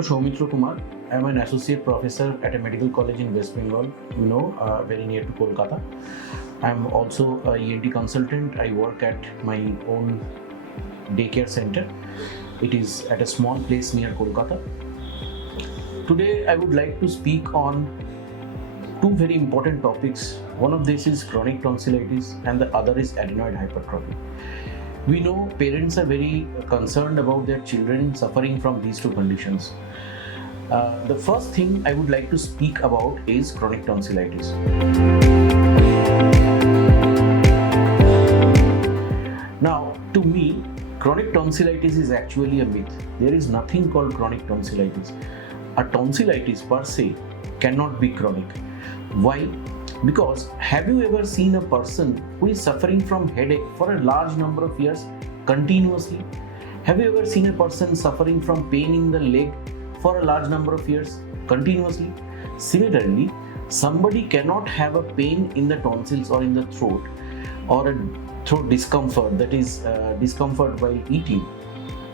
Dr. Saumitra Kumar. I am an associate professor at a medical college in West Bengal, very near to Kolkata. I am also a ENT consultant. I work at my own daycare center. It is at a small place near Kolkata. Today, I would like to speak on two very important topics. One of this is chronic tonsillitis and the other is adenoid hypertrophy. We know parents are very concerned about their children suffering from these two conditions. The first thing I would like to speak about is chronic tonsillitis. Now, to me, chronic tonsillitis is actually a myth. There is nothing called chronic tonsillitis. A tonsillitis per se cannot be chronic. Why? Because have you ever seen a person who is suffering from headache for a large number of years continuously? Have you ever seen a person suffering from pain in the leg for a large number of years continuously? Similarly, somebody cannot have a pain in the tonsils or in the throat or a throat discomfort, that is discomfort while eating,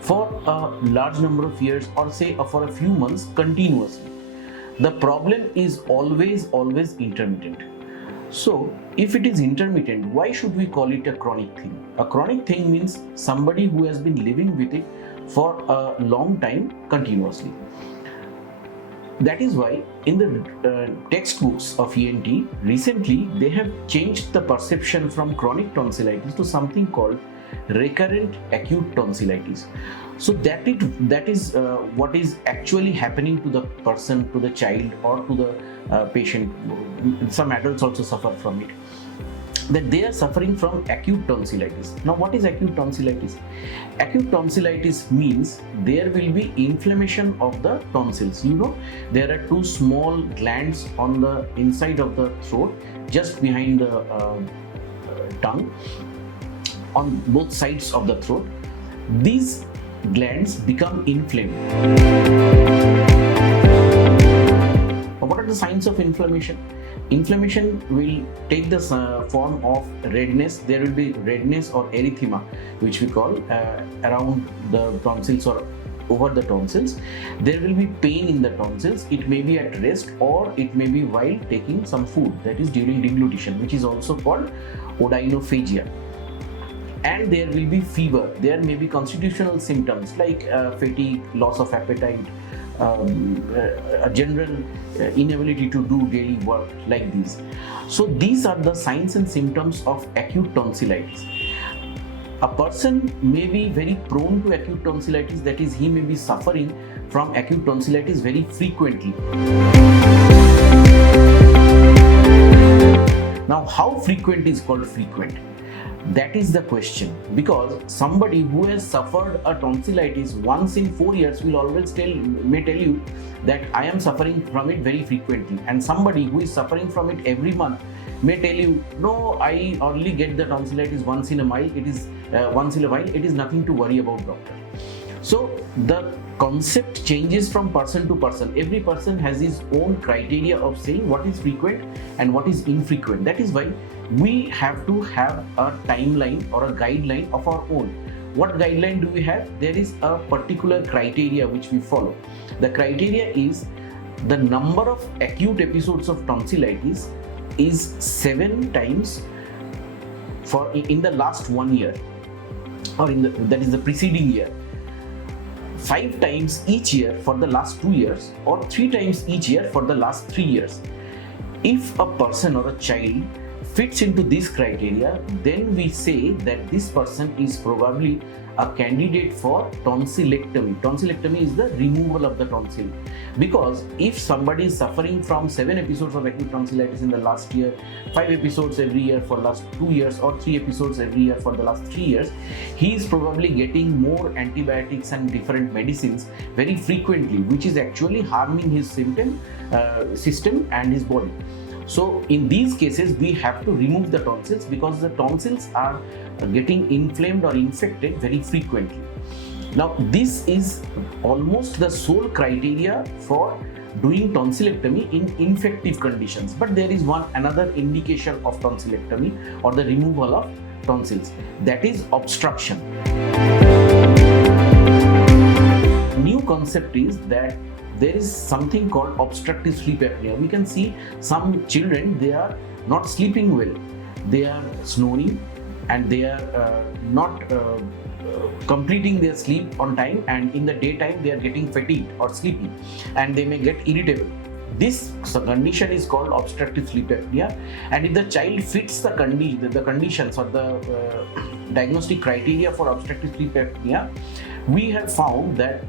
for a large number of years or say for a few months continuously. The problem is always intermittent. So, if it is intermittent, why should we call it a chronic thing? A chronic thing means somebody who has been living with it for a long time continuously. That is why in the textbooks of ENT, recently they have changed the perception from chronic tonsillitis to something called recurrent acute tonsillitis. So that is what is actually happening to the person, to the child or to the patient. Some adults also suffer from it. That they are suffering from acute tonsillitis. Now what is acute tonsillitis? Acute tonsillitis means there will be inflammation of the tonsils. There are two small glands on the inside of the throat, just behind the tongue, on both sides of the throat. These glands become inflamed. What are the signs of inflammation? Inflammation will take the form of redness. There will be redness or erythema, which we call around the tonsils or over the tonsils. There will be pain in the tonsils. It may be at rest or it may be while taking some food, that is during deglutition, which is also called odynophagia. And there will be fever. There may be constitutional symptoms like fatigue, loss of appetite, a general inability to do daily work like these. So these are the signs and symptoms of acute tonsillitis. A person may be very prone to acute tonsillitis, that is, he may be suffering from acute tonsillitis very frequently. Now, how frequent is called frequent? That is the question, because somebody who has suffered a tonsillitis once in 4 years will always may tell you that I am suffering from it very frequently, and somebody who is suffering from it every month may tell you, no, I only get the tonsillitis once in a while. It is nothing to worry about, doctor. So the concept changes from person to person. Every person has his own criteria of saying what is frequent and what is infrequent. That is why we have to have a timeline or a guideline of our own. What guideline do we have? There is a particular criteria which we follow. The criteria is the number of acute episodes of tonsillitis is 7 times in the last 1 year, or that is the preceding year. 5 times each year for the last 2 years, or 3 times each year for the last 3 years. If a person or a child fits into this criteria, then we say that this person is probably a candidate for tonsillectomy. Tonsillectomy is the removal of the tonsil. Because if somebody is suffering from 7 episodes of acute tonsillitis in the last year, 5 episodes every year for the last 2 years, or 3 episodes every year for the last 3 years, he is probably getting more antibiotics and different medicines very frequently, which is actually harming his system and his body. So in these cases, we have to remove the tonsils because the tonsils are getting inflamed or infected very frequently. Now, this is almost the sole criteria for doing tonsillectomy in infective conditions. But there is another indication of tonsillectomy or the removal of tonsils, that is obstruction. New concept is that there is something called obstructive sleep apnea. We can see some children, they are not sleeping well, they are snoring, and they are not completing their sleep on time, and in the daytime they are getting fatigued or sleepy, and they may get irritable. This condition is called obstructive sleep apnea, and if the child fits the conditions or the diagnostic criteria for obstructive sleep apnea, we have found that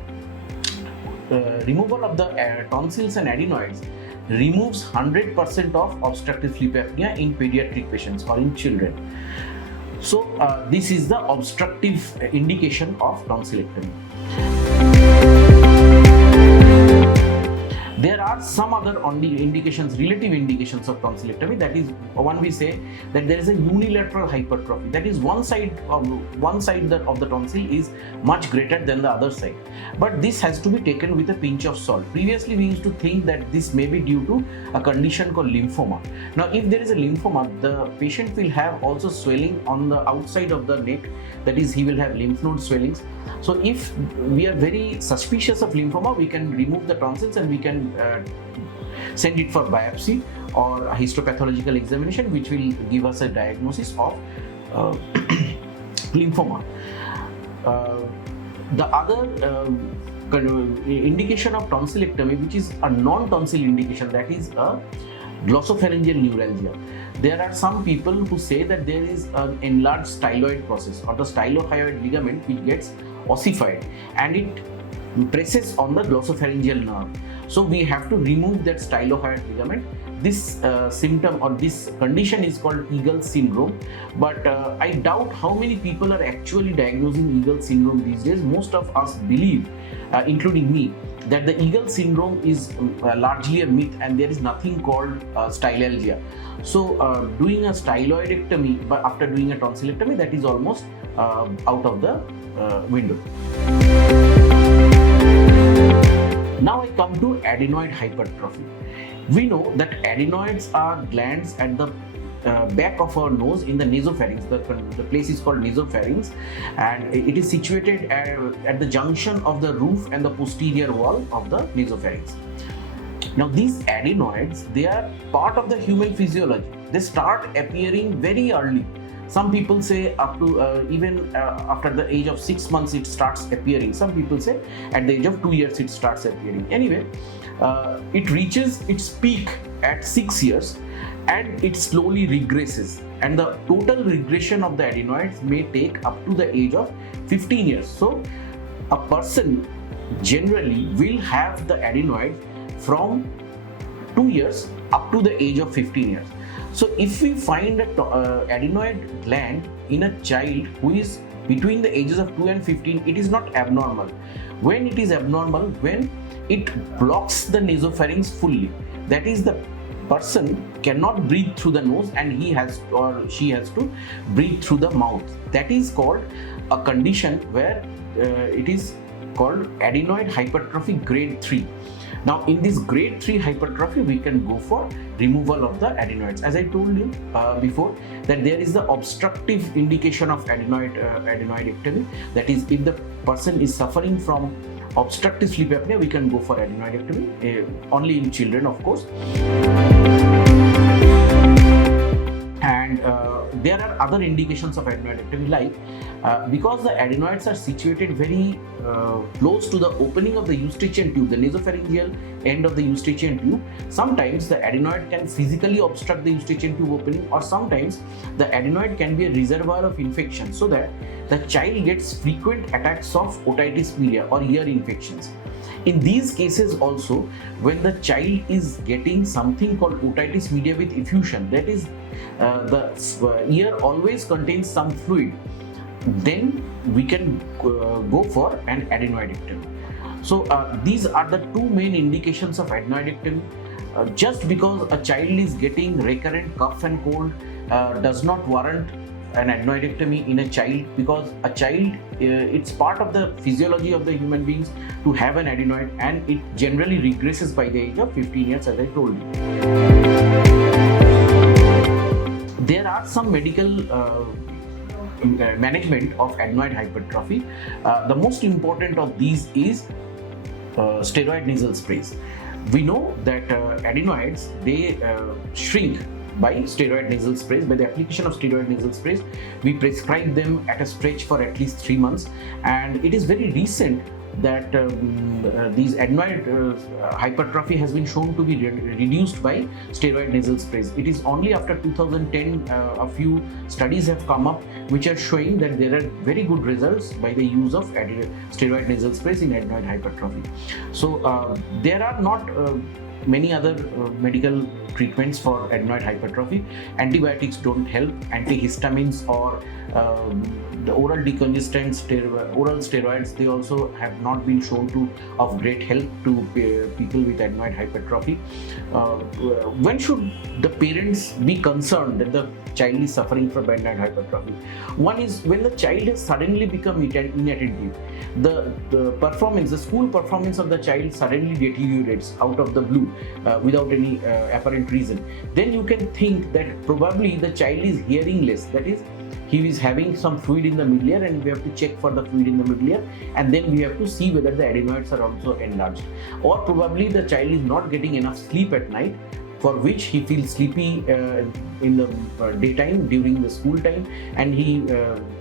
removal of the tonsils and adenoids removes 100% of obstructive sleep apnea in pediatric patients or in children. So this is the obstructive indication of tonsillectomy. There are some other indications, relative indications of tonsillectomy. That is, one we say that there is a unilateral hypertrophy. That is, one side of the tonsil is much greater than the other side. But this has to be taken with a pinch of salt. Previously, we used to think that this may be due to a condition called lymphoma. Now, if there is a lymphoma, the patient will have also swelling on the outside of the neck. That is, he will have lymph node swellings. So if we are very suspicious of lymphoma, we can remove the tonsils and we can send it for biopsy or a histopathological examination, which will give us a diagnosis of lymphoma. The other indication of tonsillectomy, which is a non-tonsil indication, that is a glossopharyngeal neuralgia. There are some people who say that there is an enlarged styloid process or the stylohyoid ligament which gets ossified and it presses on the glossopharyngeal nerve. So we have to remove that stylohyoid ligament. This symptom or this condition is called Eagle syndrome, but I doubt how many people are actually diagnosing Eagle syndrome these days. Most of us believe, including me, that the Eagle syndrome is largely a myth and there is nothing called stylalgia. So doing a styloidectomy but after doing a tonsillectomy, that is almost out of the window. Now I come to adenoid hypertrophy. We know that adenoids are glands at the back of our nose in the nasopharynx. The place is called nasopharynx, and it is situated at the junction of the roof and the posterior wall of the nasopharynx. Now these adenoids, they are part of the human physiology. They start appearing very early. Some people say up to even after the age of 6 months it starts appearing. Some people say at the age of 2 years it starts appearing. Anyway, it reaches its peak at 6 years and it slowly regresses. And the total regression of the adenoids may take up to the age of 15 years. So a person generally will have the adenoid from 2 years up to the age of 15 years. So if we find an adenoid gland in a child who is between the ages of 2 and 15, it is not abnormal. When it is abnormal, when it blocks the nasopharynx fully, that is, the person cannot breathe through the nose and he has or she has to breathe through the mouth. That is called a condition where it is called adenoid hypertrophy grade 3. Now in this grade 3 hypertrophy, we can go for removal of the adenoids. As I told you before, that there is the obstructive indication of adenoidectomy. That is, if the person is suffering from obstructive sleep apnea, we can go for adenoidectomy, only in children, of course. And there are other indications of adenoidectomy, like because the adenoids are situated very close to the opening of the eustachian tube, the nasopharyngeal end of the eustachian tube, sometimes the adenoid can physically obstruct the eustachian tube opening, or sometimes the adenoid can be a reservoir of infection, so that the child gets frequent attacks of otitis media or ear infections. In these cases also, when the child is getting something called otitis media with effusion, that is, the ear always contains some fluid, then we can go for an adenoidectomy. So these are the two main indications of adenoidectomy. Just because a child is getting recurrent cough and cold does not warrant an adenoidectomy in a child, because a child, it's part of the physiology of the human beings to have an adenoid, and it generally regresses by the age of 15 years, as I told you. There are some medical management of adenoid hypertrophy. The most important of these is steroid nasal sprays. We know that adenoids, they shrink by steroid nasal sprays. By the application of steroid nasal sprays, we prescribe them at a stretch for at least 3 months, and it is very recent that these adenoid hypertrophy has been shown to be reduced by steroid nasal sprays. It is only after 2010 a few studies have come up which are showing that there are very good results by the use of steroid nasal sprays in adenoid hypertrophy. So there are not many other medical treatments for adenoid hypertrophy. Antibiotics don't help. Antihistamines or the oral decongestants, oral steroids, they also have not been shown to of great help to people with adenoid hypertrophy. When should the parents be concerned that the child is suffering from adenoid hypertrophy? One is when the child has suddenly become inattentive. The performance, the school performance of the child suddenly deteriorates out of the blue without any apparent reason. Then you can think that probably the child is hearing less. That is, he is having some fluid in the middle ear, and we have to check for the fluid in the middle ear, and then we have to see whether the adenoids are also enlarged. Or probably the child is not getting enough sleep at night, for which he feels sleepy in the daytime during the school time, and he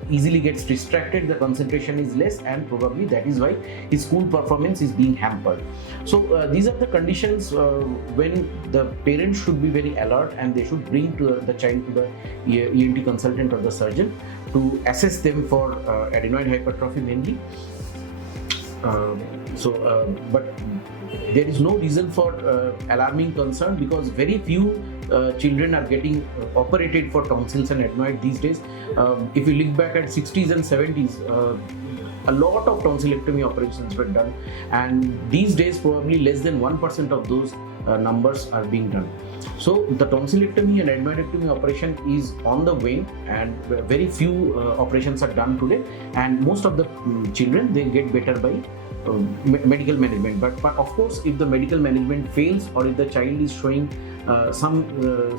easily gets distracted, the concentration is less, and probably that is why his school performance is being hampered. So these are the conditions when the parents should be very alert, and they should bring to the child to the ENT consultant or the surgeon to assess them for adenoid hypertrophy mainly. But there is no reason for alarming concern, because very few children are getting operated for tonsils and adenoid these days. If you look back at 60s and 70s, a lot of tonsillectomy operations were done, and these days probably less than 1% of those numbers are being done. So the tonsillectomy and adenoidectomy operation is on the wane, and very few operations are done today, and most of the children, they get better by medical management. But of course, if the medical management fails, or if the child is showing some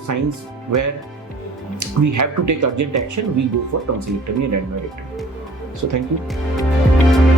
signs where we have to take urgent action, we go for tonsillectomy and adenoidectomy. So thank you.